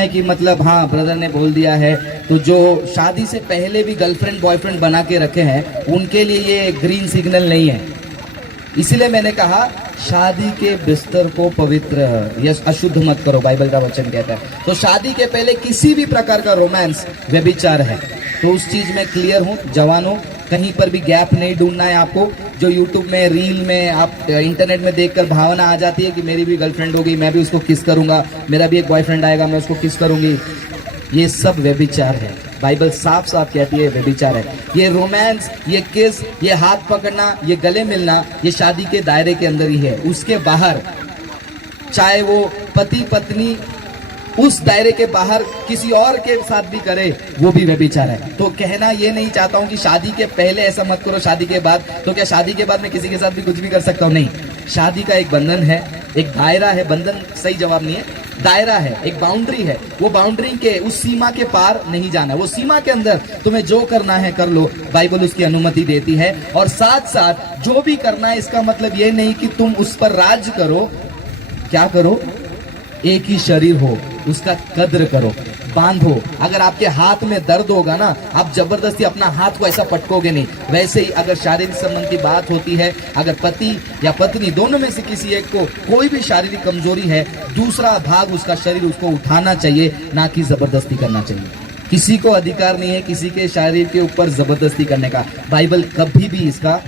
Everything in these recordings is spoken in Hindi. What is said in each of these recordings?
है कि मतलब हाँ ब्रदर ने बोल दिया है, तो जो शादी से पहले भी गर्लफ्रेंड बॉयफ्रेंड बना के रखे हैं उनके लिए ये ग्रीन सिग्नल नहीं है। इसीलिए मैंने कहा शादी के बिस्तर को पवित्र या अशुद्ध मत करो, बाइबल का वचन कहता है। तो शादी के पहले किसी भी प्रकार का रोमांस व्यभिचार है। तो उस चीज में क्लियर हूँ, जवानों, कहीं पर भी गैप नहीं ढूंढना है आपको। जो यूट्यूब में रील में आप इंटरनेट में देखकर भावना आ जाती है कि मेरी भी गर्लफ्रेंड होगी, मैं भी उसको किस करूंगा, मेरा भी एक बॉयफ्रेंड आएगा, मैं उसको किस करूंगी, ये सब व्यभिचार है। बाइबल साफ साफ कहती है व्यभिचार है। ये रोमांस, ये किस, ये हाथ पकड़ना, ये गले मिलना, ये शादी के दायरे के अंदर ही है। उसके बाहर चाहे वो पति पत्नी उस दायरे के बाहर किसी और के साथ भी करे, वो भी व्यभिचार है। तो कहना ये नहीं चाहता हूं कि शादी के पहले ऐसा मत करो, शादी के बाद तो क्या शादी के बाद मैं किसी के साथ भी कुछ भी कर सकता हूं? नहीं, शादी का एक बंधन है, एक दायरा है। बंधन सही जवाब नहीं है, दायरा है, एक बाउंड्री है। वो बाउंड्री के उस सीमा के पार नहीं जाना, वो सीमा के अंदर तुम्हें जो करना है कर लो, बाइबल उसकी अनुमति देती है। और साथ साथ जो भी करना है, इसका मतलब ये नहीं कि तुम उस पर राज करो। क्या करो? एक ही शरीर हो, उसका कद्र करो, बांधो। अगर आपके हाथ में दर्द होगा ना, आप जबरदस्ती अपना हाथ को ऐसा पटकोगे नहीं। वैसे ही अगर शारीरिक संबंध की बात होती है, अगर पति या पत्नी दोनों में से किसी एक को कोई भी शारीरिक कमजोरी है, दूसरा भाग उसका शरीर उसको उठाना चाहिए, ना कि जबरदस्ती करना चाहिए। किसी को अधिकार नहीं है किसी के शरीर के ऊपर जबरदस्ती करने का। बाइबल कभी भी इसका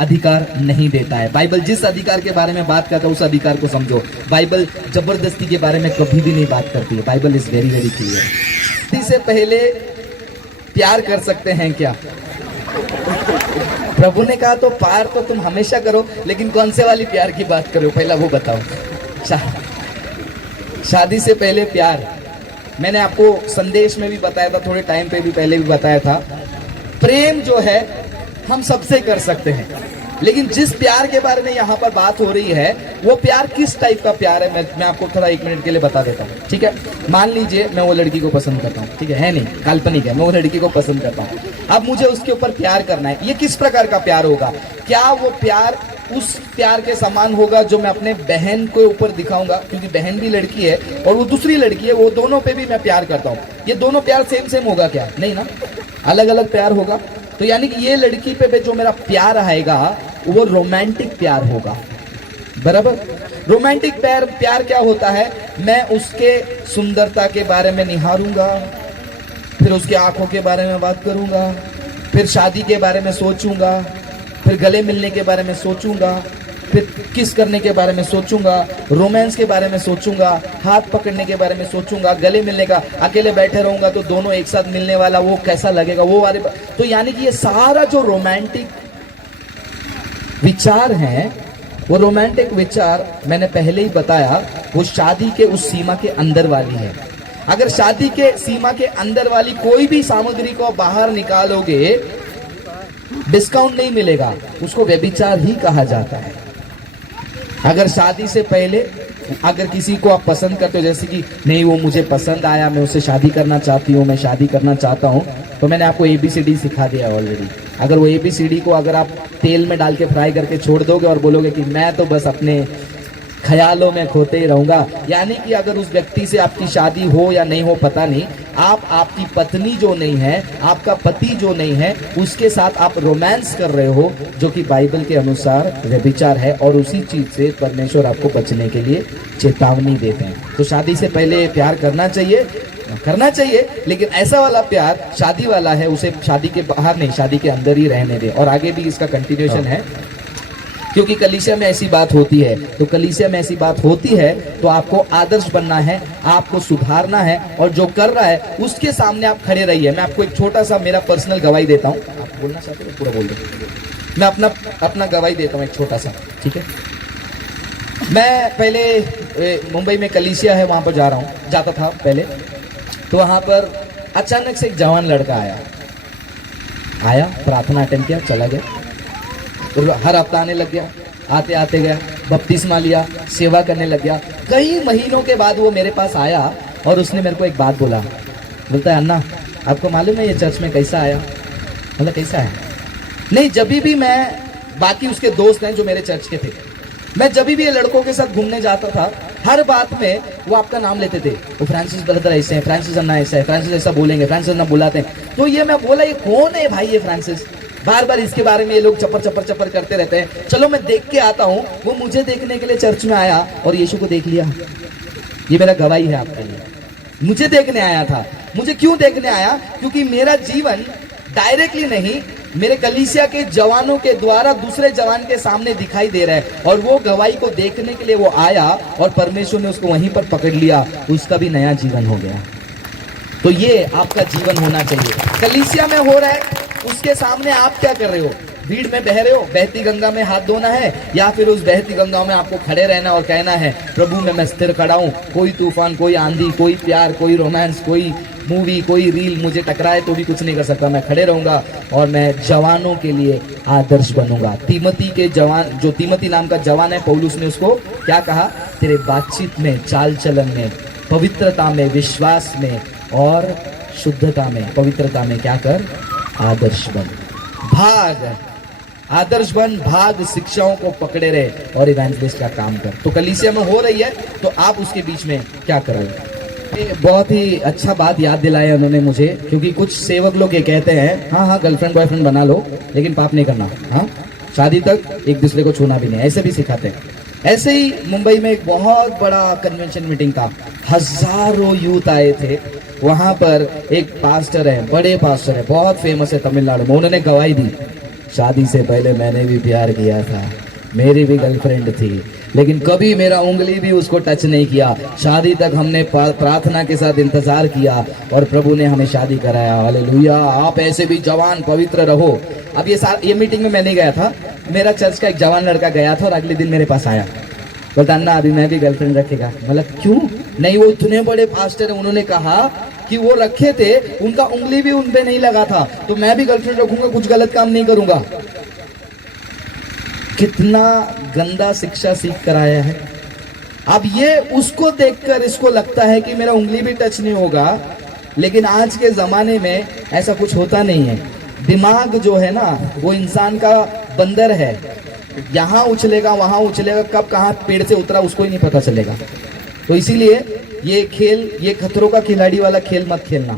अधिकार नहीं देता है। बाइबल जिस अधिकार के बारे में बात करता है उस अधिकार को समझो। बाइबल जबरदस्ती के बारे में कभी भी नहीं बात करती है। Bible is very very clear. शादी से पहले प्यार कर सकते हैं क्या? प्रभु ने कहा तो प्यार तो तुम हमेशा करो, लेकिन कौन से वाली प्यार की बात करो पहला वो बताओ। शादी से पहले प्यार, मैंने आपको संदेश में भी बताया था, थोड़े टाइम पे भी पहले भी बताया था। प्रेम जो है हम सबसे कर सकते हैं, लेकिन जिस प्यार के बारे में यहाँ पर बात हो रही है वो प्यार किस टाइप का प्यार है, मैं आपको थोड़ा 1 मिनट के लिए बता देता हूँ। ठीक है, मान लीजिए मैं वो लड़की को पसंद करता हूँ, ठीक है नहीं, काल्पनिक है, मैं वो लड़की को पसंद करता हूँ। अब मुझे उसके ऊपर प्यार करना है। ये किस प्रकार का प्यार होगा? क्या वो प्यार उस प्यार के समान होगा जो मैं अपने बहन के ऊपर दिखाऊंगा, क्योंकि बहन भी लड़की है और वो दूसरी लड़की है, वो दोनों पे भी मैं प्यार करता हूँ। ये दोनों प्यार सेम सेम होगा क्या? नहीं ना, अलग अलग प्यार होगा। तो यानी कि ये लड़की पे जो मेरा प्यार आएगा वो रोमांटिक प्यार होगा, बराबर। रोमांटिक प्यार क्या होता है? मैं उसके सुंदरता के बारे में निहारूंगा, फिर उसके आंखों के बारे में बात करूंगा, फिर शादी के बारे में सोचूंगा, फिर गले मिलने के बारे में सोचूंगा, फिर किस करने के बारे में सोचूंगा, रोमांस के बारे में सोचूंगा, हाथ पकड़ने के बारे में सोचूंगा, गले मिलने का। अकेले बैठे रहूंगा तो दोनों एक साथ मिलने वाला वो कैसा लगेगा, वो वाले। तो यानी कि ये सारा जो रोमांटिक विचार हैं, वो रोमांटिक विचार मैंने पहले ही बताया, वो शादी के उस सीमा के अंदर वाली है। अगर शादी के सीमा के अंदर वाली कोई भी सामग्री को बाहर निकालोगे, डिस्काउंट नहीं मिलेगा, उसको व्यभिचार ही कहा जाता है। अगर शादी से पहले अगर किसी को आप पसंद करते हो, जैसे कि नहीं वो मुझे पसंद आया, मैं उससे शादी करना चाहती हूँ, मैं शादी करना चाहता हूँ, तो मैंने आपको ABCD सिखा दिया ऑलरेडी। अगर वो ABCD को अगर आप तेल में डाल के फ्राई करके छोड़ दोगे और बोलोगे कि मैं तो बस अपने ख्यालों में खोते ही रहूंगा, यानी कि अगर उस व्यक्ति से आपकी शादी हो या नहीं हो पता नहीं, आपकी पत्नी जो नहीं है, आपका पति जो नहीं है, उसके साथ आप रोमांस कर रहे हो, जो कि बाइबल के अनुसार व्यभिचार है। और उसी चीज से परमेश्वर आपको बचने के लिए चेतावनी देते हैं। तो शादी से पहले प्यार करना चाहिए, लेकिन ऐसा वाला प्यार शादी वाला है, उसे शादी के बाहर नहीं, शादी के अंदर ही रहने दे। और आगे भी इसका कंटिन्यूएशन है, क्योंकि कलीसिया में ऐसी बात होती है। तो कलीसिया में ऐसी बात होती है तो आपको आदर्श बनना है, आपको सुधारना है, और जो कर रहा है उसके सामने आप खड़े रहिए। मैं आपको एक छोटा सा मेरा पर्सनल गवाही देता हूँ। आप बोलना चाहते हो पूरा बोल दो। मैं अपना गवाही देता हूँ एक छोटा सा, ठीक है। मैं पहले मुंबई में कलीसिया है, वहां पर जाता था पहले। तो वहां पर अचानक से एक जवान लड़का आया, प्रार्थना अटेंड किया, चला गया। हर हफ्ता आने लग गया, आते आते गया, बपतिस्मा लिया, सेवा करने लग गया। कई महीनों के बाद वो मेरे पास आया और उसने मेरे को एक बात बोलता है, अन्ना आपको मालूम है ये चर्च में कैसा आया? मतलब कैसा है? नहीं, जब भी मैं, बाकी उसके दोस्त हैं जो मेरे चर्च के थे, मैं जब भी ये लड़कों के साथ घूमने जाता था, हर बात में वो आपका नाम लेते थे, वो फ्रांसिस ब्रदर ऐसे हैं, फ्रांसिस अन्ना ऐसा है, फ्रांसिस ऐसा बोलेंगे, फ्रांसिस अन्ना बुलाते हैं। तो ये मैं बोला, ये कौन है भाई ये फ्रांसिस? बार बार इसके बारे में ये लोग चपर चपर चपर करते रहते हैं। चलो मैं देख के आता हूँ। वो मुझे देखने के लिए चर्च में आया और यीशु को देख लिया। ये मेरा गवाही है आपके लिए। मुझे देखने आया था। मुझे क्यों देखने आया? क्योंकि मेरा जीवन डायरेक्टली नहीं, मेरे कलीसिया के जवानों के द्वारा दूसरे जवान के सामने दिखाई दे रहा है, और वो गवाही को देखने के लिए वो आया और परमेश्वर ने उसको वहीं पर पकड़ लिया, उसका भी नया जीवन हो गया। तो ये आपका जीवन होना चाहिए। कलीसिया में हो रहा है, उसके सामने आप क्या कर रहे हो? भीड़ में बह रहे हो? बहती गंगा में हाथ धोना है, या फिर उस बहती गंगा में आपको खड़े रहना और कहना है प्रभु में मैं स्थिर खड़ा हूं, कोई तूफान, कोई आंधी, कोई प्यार, कोई रोमांस, कोई मूवी, कोई रील मुझे टकराए तो भी कुछ नहीं कर सकता, मैं खड़े रहूंगा और मैं जवानों के लिए आदर्श बनूंगा। तीमती के जवान, जो तीमती नाम का जवान है, पौलुस ने उसको क्या कहा? तेरे बातचीत में, चाल चलन में, पवित्रता में, विश्वास में और शुद्धता में, पवित्रता में क्या कर? आदर्श बन, भाग, आदर्श बन, भाग, शिक्षाओं को पकड़े रहे और इवेंजलिस्ट का काम कर। तो कलीसिया में हो रही है तो आप उसके बीच में क्या करोगे? बहुत ही अच्छा बात याद दिलाया उन्होंने मुझे, क्योंकि कुछ सेवक लोग ये कहते हैं हाँ हाँ गर्लफ्रेंड बॉयफ्रेंड बना लो लेकिन पाप नहीं करना, हाँ शादी तक एक दूसरे को छूना भी नहीं, ऐसे भी सिखाते हैं। ऐसे ही मुंबई में एक बहुत बड़ा कन्वेंशन मीटिंग था, हजारों यूथ आए थे। वहां पर एक पास्टर है, बड़े पास्टर है, बहुत फेमस है तमिलनाडु में, उन्होंने गवाही दी, शादी से पहले मैंने भी प्यार किया था, मेरी भी गर्लफ्रेंड थी, लेकिन कभी मेरा उंगली भी उसको टच नहीं किया, शादी तक हमने प्रार्थना के साथ इंतजार किया और प्रभु ने हमें शादी कराया। हालेलुया। आप ऐसे भी जवान पवित्र रहो। अब ये मीटिंग में मैं नहीं गया था, मेरा चर्च का एक जवान लड़का गया था और अगले दिन मेरे पास आया, बोलता अन्ना अभी मैं भी गर्लफ्रेंड रखेगा। मतलब क्यों? नहीं, वो इतने बड़े पास्टर है, उन्होंने कहा कि वो रखे थे, उनका उंगली भी उन पे नहीं लगा था, तो मैं भी गर्लफ्रेंड रखूंगा, कुछ गलत काम नहीं करूंगा। कितना गंदा शिक्षा सीख कर आया है। अब ये उसको देखकर इसको लगता है कि मेरा उंगली भी टच नहीं होगा, लेकिन आज के जमाने में ऐसा कुछ होता नहीं है। दिमाग जो है ना, वो इंसान का बंदर है, यहाँ उछलेगा वहां उछलेगा, कब कहाँ पेड़ से उतरा उसको ही नहीं पता चलेगा। तो इसीलिए ये खेल, ये खतरों का खिलाड़ी वाला खेल मत खेलना।